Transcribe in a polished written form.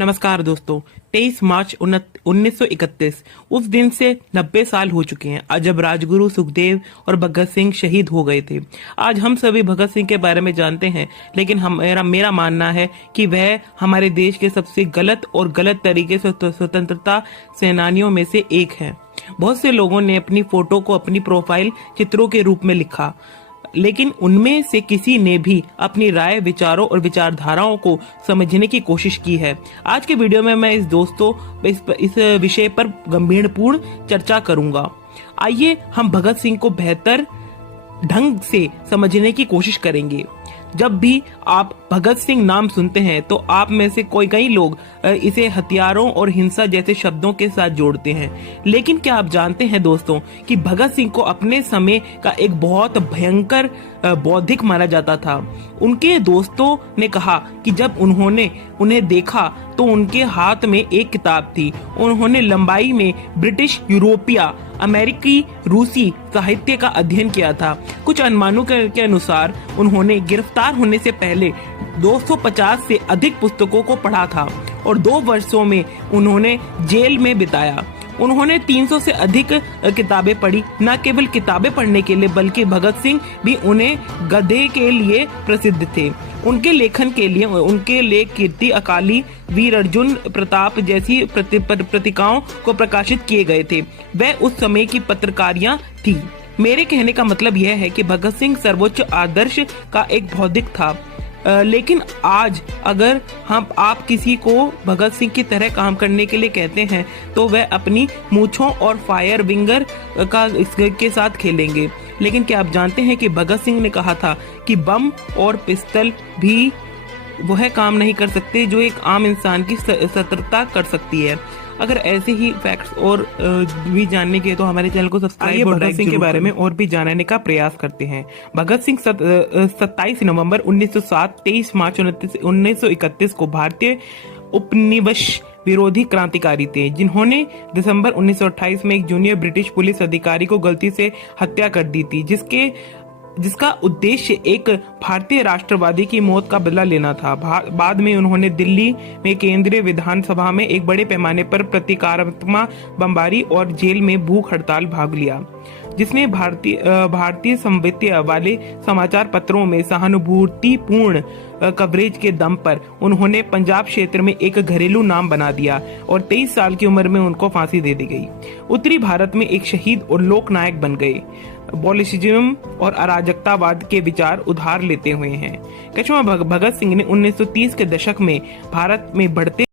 नमस्कार दोस्तों। 23 मार्च 1931 उस दिन से 90 साल हो चुके हैं आज जब राजगुरु सुखदेव और भगत सिंह शहीद हो गए थे। आज हम सभी भगत सिंह के बारे में जानते हैं, लेकिन मेरा मानना है कि वह हमारे देश के सबसे गलत तरीके से स्वतंत्रता सेनानियों में से एक हैं। बहुत से लोगों ने अपनी फोटो को अपनी प्रोफाइल चित्रों के रूप में लिखा, लेकिन उनमें से किसी ने भी अपनी राय, विचारों और विचारधाराओं को समझने की कोशिश की है। आज के वीडियो में मैं इस विषय पर गंभीरपूर्ण चर्चा करूंगा। आइए हम भगत सिंह को बेहतर ढंग से समझने की कोशिश करेंगे। जब भी आप भगत सिंह नाम सुनते हैं तो आप में से कई लोग इसे हथियारों और हिंसा जैसे शब्दों के साथ जोड़ते हैं, लेकिन क्या आप जानते हैं दोस्तों कि भगत सिंह को अपने समय का एक बहुत भयंकर बौद्धिक माना जाता था। उनके दोस्तों ने कहा कि जब उन्होंने उन्हें देखा तो उनके हाथ में एक किताब थी। उन्होंने लंबाई में ब्रिटिश, यूरोपीय, अमेरिकी, रूसी साहित्य का अध्ययन किया था। कुछ अनुमानों के अनुसार उन्होंने गिरफ्तार होने से पहले 250 से अधिक पुस्तकों को पढ़ा था और 2 वर्षों में उन्होंने जेल में बिताया। उन्होंने 300 से अधिक किताबें पढ़ी। न केवल किताबें पढ़ने के लिए बल्कि भगत सिंह भी उन्हें गधे के लिए प्रसिद्ध थे। उनके लेखन के लिए उनके लेख कीर्ति, अकाली, वीर अर्जुन प्रताप जैसी पत्रिकाओं को प्रकाशित किए गए थे। वह उस समय की पत्रकारियां थी। मेरे कहने का मतलब यह है कि भगत सिंह सर्वोच्च आदर्श का एक बौद्धिक था, लेकिन आज अगर आप किसी को भगत सिंह की तरह काम करने के लिए कहते हैं तो वह अपनी मूंछों और फायर विंगर के साथ खेलेंगे। लेकिन क्या आप जानते हैं कि भगत सिंह ने कहा था कि बम और पिस्तल भी वह काम नहीं कर सकते जो एक आम इंसान की सतर्कता कर सकती है। अगर ऐसे ही फैक्ट्स और भी जानने के तो हमारे चैनल को सब्सक्राइब और भगत सिंह के बारे में और भी जानने का प्रयास करते हैं। भगत सिंह 27 नवंबर 1907 23 मार्च 1931 को भारतीय उपनिवेश विरोधी क्रांतिकारी थे, जिन्होंने दिसंबर 1928 में एक जूनियर ब्रिटिश पुलिस अधिकारी को गलती से हत्या कर दी थी, जिसका उद्देश्य एक भारतीय राष्ट्रवादी की मौत का बदला लेना था। बाद में उन्होंने दिल्ली में केंद्रीय विधानसभा में एक बड़े पैमाने पर प्रतीकात्मक बमबारी और जेल में भूख हड़ताल भाग लिया, जिसमें भारतीय संवित्य वाले समाचार पत्रों में सहानुभूतिपूर्ण कवरेज के दम पर उन्होंने पंजाब क्षेत्र में एक घरेलू नाम बना दिया और 23 साल की उम्र में उनको फांसी दे दी गई। उत्तरी भारत में एक शहीद और लोकनायक बन गए। बॉलिशिज्म और अराजकतावाद के विचार उधार लेते हुए हैं। कश्मीर भगत सिंह ने 1930 के दशक में भारत में बढ़ते